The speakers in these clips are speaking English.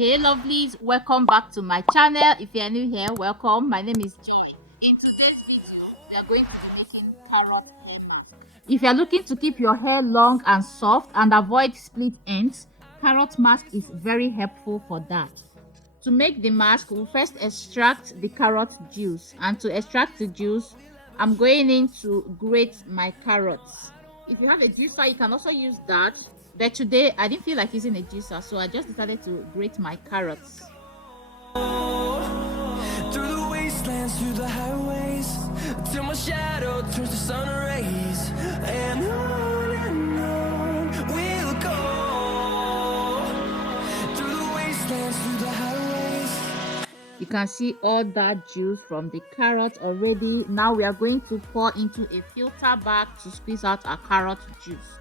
Hey lovelies, welcome back to my channel. If you are new here, welcome. My name is Joy. In today's video, we are going to be making carrot hair mask. If you are looking to keep your hair long and soft and avoid split ends, carrot mask is very helpful for that. To make the mask, we'll first extract the carrot juice, and to extract the juice, I'm going in to grate my carrots. If you have a juicer, you can also use that, but today I didn't feel like using a juicer, so I just decided to grate my carrots. Through the wastelands, through the highways, till my shadow turns to sun rays, and on we'll go. Through the wastelands, through the highways. You can see all that juice from the carrot already. Now we are going to pour into a filter bag to squeeze out our carrot juice.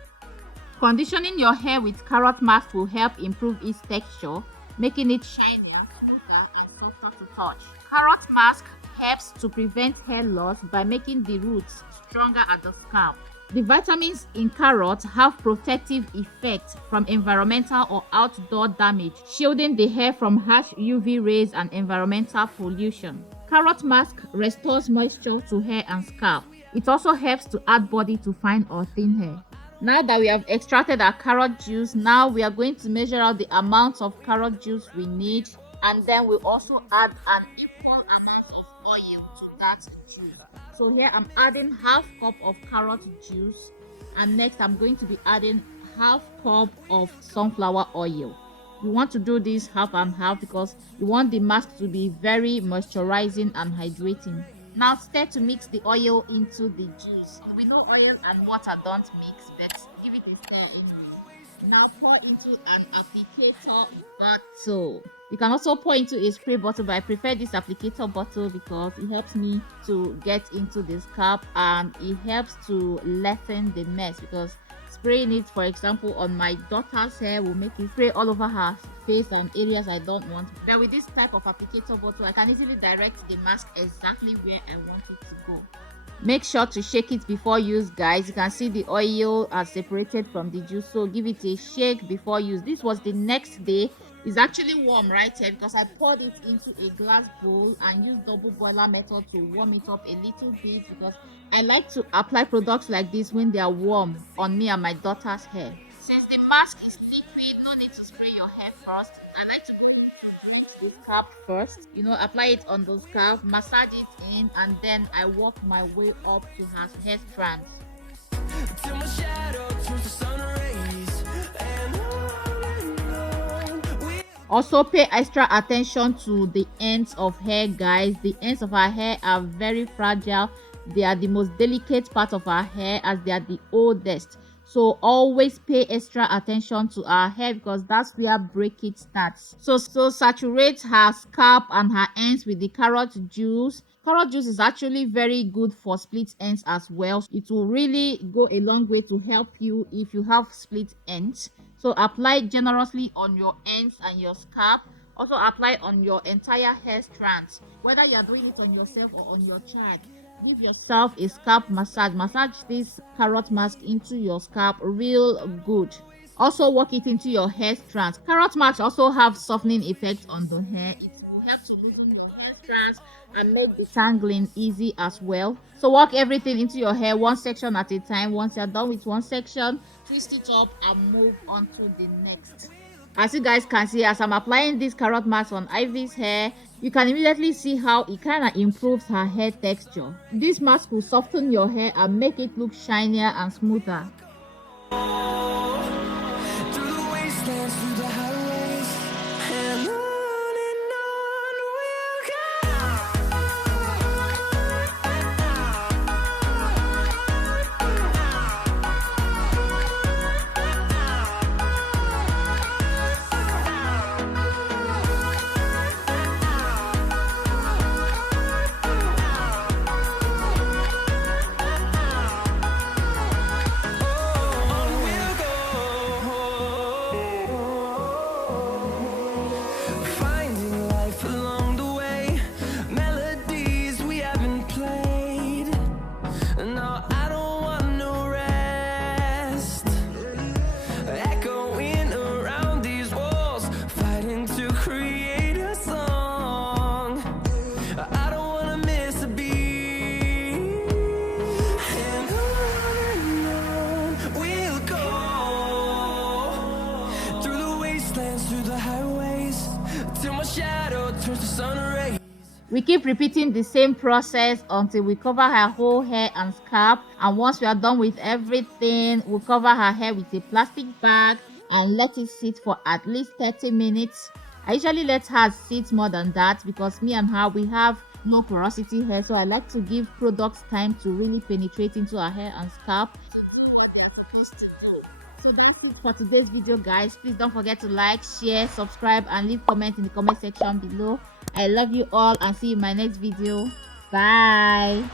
Conditioning your hair with carrot mask will help improve its texture, making it shinier, smoother, and softer to touch. Carrot mask helps to prevent hair loss by making the roots stronger at the scalp. The vitamins in carrot have protective effects from environmental or outdoor damage, shielding the hair from harsh UV rays and environmental pollution. Carrot mask restores moisture to hair and scalp. It also helps to add body to fine or thin hair. Now that we have extracted our carrot juice, now we are going to measure out the amount of carrot juice we need, and then we'll also add an equal amount of oil to that too. So here I'm adding half cup of carrot juice, and next I'm going to be adding half cup of sunflower oil. You want to do this half and half because you want the mask to be very moisturizing and hydrating. Now stir to mix the oil into the juice. We know oil and water don't mix, but give it a stir anyway. Now pour into an applicator bottle. You can also pour into a spray bottle, but I prefer this applicator bottle because it helps me to get into the scalp and it helps to lessen the mess, because spraying it, for example, on my daughter's hair will make it spray all over her face and areas I don't want. But with this type of applicator bottle, I can easily direct the mask exactly where I want it to go. Make sure to shake it before use, guys. You can see the oil are separated from the juice, so give it a shake before use. This was the next day. It's actually warm right here because I poured it into a glass bowl and used double boiler method to warm it up a little bit, because I like to apply products like this when they are warm on me and my daughter's hair. Since the mask is liquid, no need to spray your hair first. I like to rinse the scalp first. Apply it on the scalp, massage it in, and then I work my way up to her hair strands. Till my shadow turns to sun rays, and on we'll. Also pay extra attention to the ends of hair, guys. The ends of our hair are very fragile. They are the most delicate part of our hair as they are the oldest. So always pay extra attention to our hair because that's where breakage starts. So saturate her scalp and her ends with the carrot juice. Carrot juice is actually very good for split ends as well. It will really go a long way to help you if you have split ends. So apply generously on your ends and your scalp. Also apply on your entire hair strands, whether you are doing it on yourself or on your child. Give yourself a scalp massage. Massage this carrot mask into your scalp real good. Also work it into your hair strands. Carrot masks also have softening effect on the hair. It will help to loosen your hair strands and make the tangling easy as well. So work everything into your hair one section at a time. Once you're done with one section, twist it up and move on to the next. As you guys can see, as I'm applying this carrot mask on Ivy's hair, you can immediately see how it kind of improves her hair texture. This mask will soften your hair and make it look shinier and smoother. Through the wastelands, through the highways, and on we'll go. On we'll go. We keep repeating the same process until we cover her whole hair and scalp. And once we are done with everything, we'll cover her hair with a plastic bag and let it sit for at least 30 minutes. I usually let her sit more than that because me and her, we have low porosity hair. So I like to give products time to really penetrate into her hair and scalp. So that's it for today's video, guys. Please don't forget to like, share, subscribe, and leave comments in the comment section below. I love you all and see you in my next video. Bye.